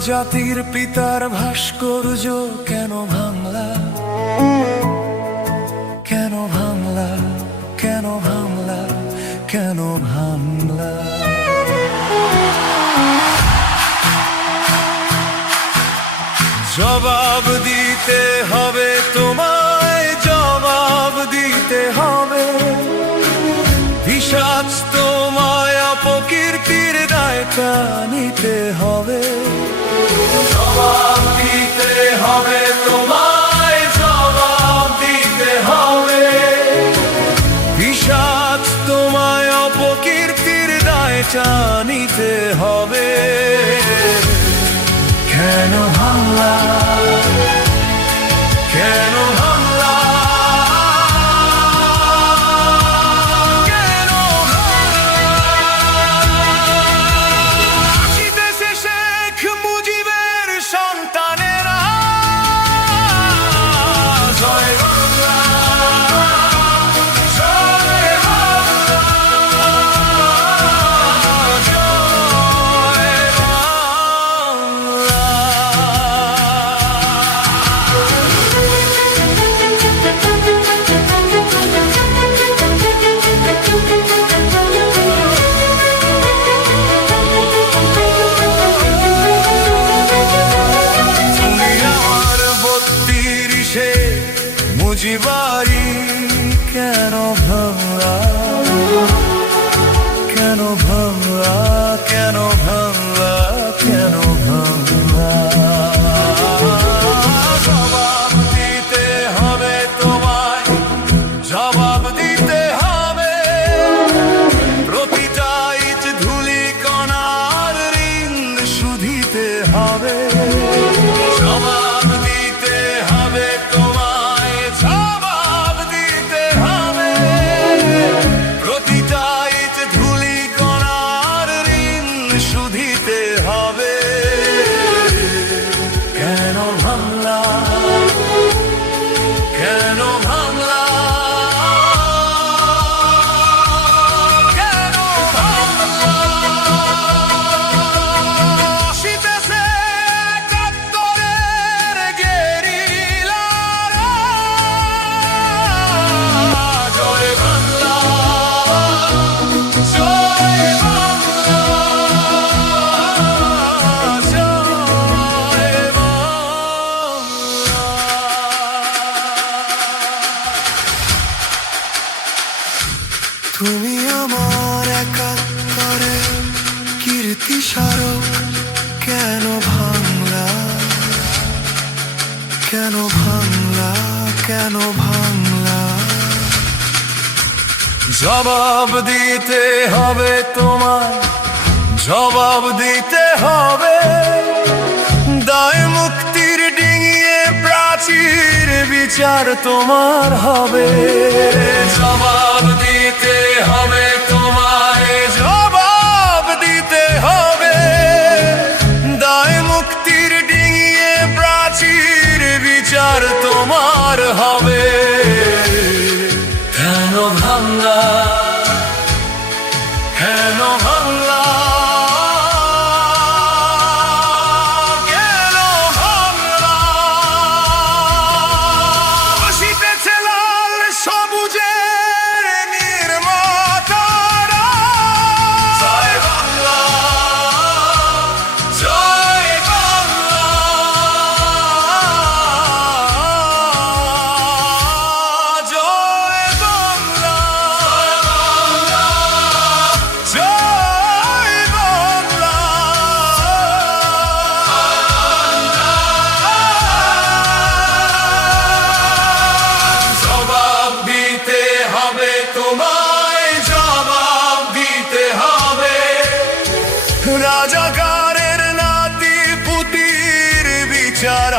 জাতির পিতার ভাস্কর্য কেন ভাঙলা, কেন ভাঙলা, কেন ভাঙলা, কেন ভাঙলা? জবাব দিতে হবে তোমায়, জবাব দিতে হবে। পিশাচ তোমায় অপকীর্তির দায়টা নিতে হবে। জবাব দিতে হবে তোমায়, জবাব দিতে হবে। পিশাচ তোমায় অপকীর্তির দায়টা নিতে হবে। কেন ভাঙলা, কেন ভাঙলা, কেন আসিতেছে শেখ মুজিবের সন্তানেরা। জয় বাংলা, জয় বাংলা, জয় বাংলা। মুজিবারি কেন ভাঙলা, কেন ভাঙলা, কেন ভাঙলা, কেন ভাঙলা? জবাব দিতে হবে তোমায়, জবাব দিতে হবে। প্রতিটা ইট ধুলি কণার ঋণ শুধিতে হবে। জবাব দিতে হবে তোমায়, জবাব দিতে হবে। প্রতিটা ইট ধুলি কণার ঋণ শুধিতে হবে। কেন ভাঙলা, কেন ভাঙলা, কেন ভাঙলা? আসিতেছে একাত্তরের গেরিলারা। জয় বাংলা, জয় বাংলা, জয় বাংলা। তুমি আমার একাত্তরের কীর্তি স্মারক কেন ভাঙলা, কেন ভাঙলা, কেন ভাঙলা? জবাব দিতে হবে তোমায়, জবাব দিতে হবে। দায় মুক্তির ডিঙিয়ে প্রাচীর বিচার তোমার হবে। জবাব দিতে হবে তোমায়, জবাব দিতে হবে। দায় মুক্তির ডিঙিয়ে প্রাচীর বিচার তোমার হবে। কেন ভাঙলা, কেন ভাঙলা, কেন ভাঙলা? আসিতেছে লাল সবুজের নির্মাতারা। জয় বাংলা, জয় বাংলা, জয় বাংলা, জয় বাংলা। জবাব দিতে হবে তোমায়, জবাব দিতে হবে। রাজাকারের নাতি পুতির বিচার